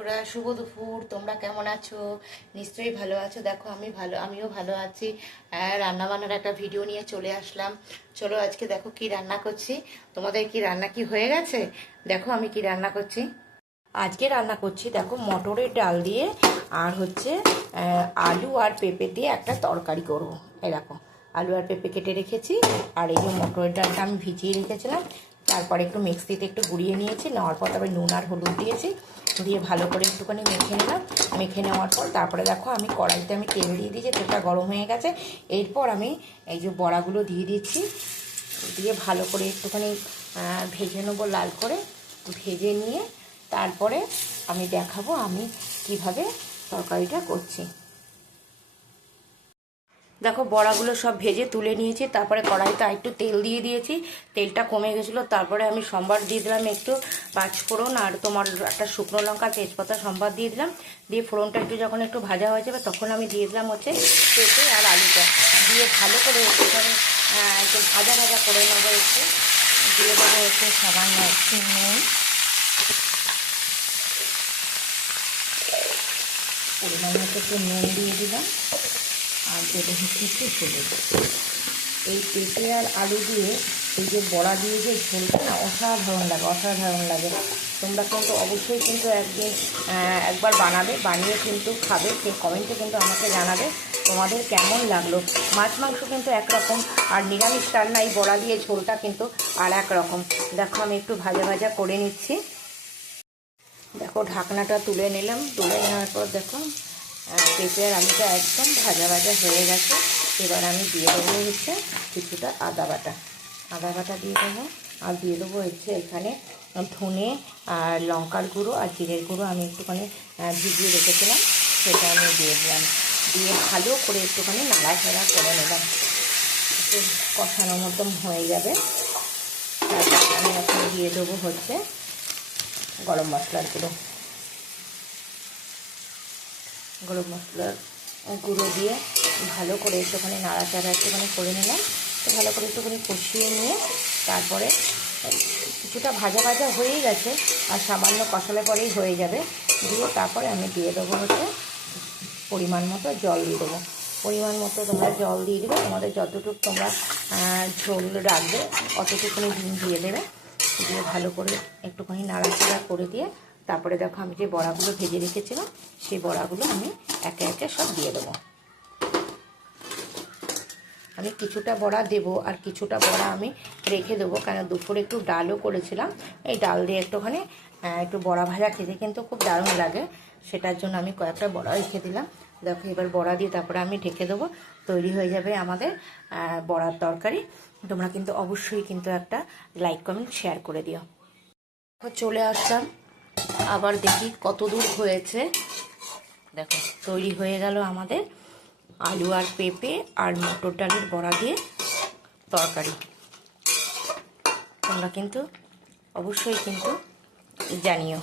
বন্ধুরা, শুভ দুপুর। তোমরা কেমন আছো? নিশ্চয়ই ভালো আছো। দেখো আমিও ভালো আছি। রান্না বান্নার একটা ভিডিও নিয়ে চলে আসলাম। চলো আজকে দেখো কি রান্না করছি। তোমাদের কি রান্না কি হয়ে গেছে? দেখো আমি কি রান্না করছি। আজকে রান্না করছি দেখো মটরের ডাল দিয়ে আর হচ্ছে আলু আর পেঁপে দিয়ে একটা তরকারি করবো। এই দেখো আলু আর পেঁপে কেটে রেখেছি, আর এই যে মটরের ডালটা আমি ভিজিয়ে রেখেছিলাম, তারপরে একটু মিক্সিতে একটু গুঁড়িয়ে নিয়েছি, নেওয়ার পর তারপরে নুন আর হলুদ দিয়েছি, দিয়ে ভালো করে একটুখানি মেখে নিলাম। মেখে নেওয়ার পর তারপরে দেখো আমি কড়াইতে আমি তেল দিয়ে দিয়েছি, তেলটা গরম হয়ে গেছে। এরপর আমি এই যে বড়াগুলো দিয়ে দিচ্ছি, দিয়ে ভালো করে একটুখানি ভেজে নেবো, লাল করে ভেজে নিয়ে তারপরে আমি দেখাবো আমি কিভাবে তরকারিটা করছি। দেখো বড়াগুলো সব ভেজে তুলে নিয়েছি, তারপরে কড়াইতে একটু তেল দিয়ে দিয়েছি, তেলটা কমে গেছিলো। তারপরে আমি সম্বার দিয়ে দিলাম একটু পাঁচফোড়ন আর তোমার একটা শুকনো লঙ্কা তেজপাতা সম্বার দিয়ে দিলাম। দিয়ে ফোড়নটা যখন একটু ভাজা হয়ে যাবে তখন আমি দিয়ে দিলাম হচ্ছে পেঁপে আর আলুটা, দিয়ে ভালো করে একটুখানি একটু ভাজা ভাজা করে নেবো। একটু দিয়ে দেবো একটু সামান্য একটু নুন, পরিমাণ মতো একটু নুন দিয়ে দিলাম, আর দেবো হচ্ছে একটু হলুদ। এই পেঁপে আর আলু দিয়ে এই যে বড়া দিয়ে যে ঝোলটা না অসাধারণ লাগে। তোমরা কিন্তু অবশ্যই কিন্তু একবার বানাবে, বানিয়ে কিন্তু খাবে, সেই কমেন্টে কিন্তু আমাকে জানাবে তোমাদের কেমন লাগলো। মাছ মাংস কিন্তু একরকম, আর নিরামিষ রান্না এই বড়া দিয়ে ঝোলটা কিন্তু আর এক রকম। দেখো আমি একটু ভাজা ভাজা করে নিচ্ছি। দেখো ঢাকনাটা তুলে নিলাম, তুলে নেওয়ার পর দেখো পেঁপে আর আলুটা একদম ভাজা ভাজা হয়ে গেছে। এবার আমি দিয়ে দেবো হচ্ছে কিছুটা আদা বাটা দিয়ে দেবো, আর দিয়ে দেবো হচ্ছে এখানে ধনে আর লঙ্কার গুঁড়ো আর জিরের গুঁড়ো আমি একটুখানি ভিজিয়ে রেখেছিলাম, সেটা আমি দিয়ে দিলাম। দিয়ে ভালো করে একটুখানি নাড়াচাড়া করে নিলাম, একটু কষানোর মতন হয়ে যাবে। তারপর আমি এখন দিয়ে দেবো হচ্ছে গরম মশলার গুঁড়ো দিয়ে ভালো করে একটুখানি নাড়াচাড়া একটুখানি করে নিলাম। তো ভালো করে একটুখানি কষিয়ে নিয়ে তারপরে কিছুটা ভাজা ভাজা হয়েই গেছে, আর সামান্য কষালে পরেই হয়ে যাবে। দিয়ে তারপরে আমি দিয়ে দেবো হচ্ছে পরিমাণ মতো জল দিয়ে দেবো। পরিমাণ মতো তোমরা জল দিয়ে দেবে, তোমাদের যতটুকু তোমরা ঝোল রাখবে অতটুকুনি দিয়ে দেবে। দিয়ে ভালো করে একটুখানি নাড়াচাড়া করে দিয়ে তারপরে দেখো আমি যে বড়াগুলো ভেজে রেখেছিলাম সেই বড়াগুলো আমি একে একে সব দিয়ে দেবো। আমি কিছুটা বড়া দেবো আর কিছুটা বড়া আমি রেখে দেবো, কারণ দুপুরে একটু ডালও করেছিলাম। এই ডাল দিয়ে একটুখানি একটু বড়া ভাজা খেতে কিন্তু খুব দারুণ লাগে, সেটার জন্য আমি কয়েকটা বড়া রেখে দিলাম। দেখো এবার বড়া দিয়ে তারপরে আমি ঢেকে দেবো, তৈরি হয়ে যাবে আমাদের বড়ার তরকারি। তোমরা কিন্তু অবশ্যই কিন্তু একটা লাইক কমেন্ট শেয়ার করে দিও। চলে আসলাম, আবার দেখি কত দূর হয়েছে। দেখো তৈরি হয়ে গেল আমাদের আলু আর পেঁপে আর মটর ডালের বড়া দিয়ে তরকারি। তোমরা কিন্তু অবশ্যই কিন্তু জানিও।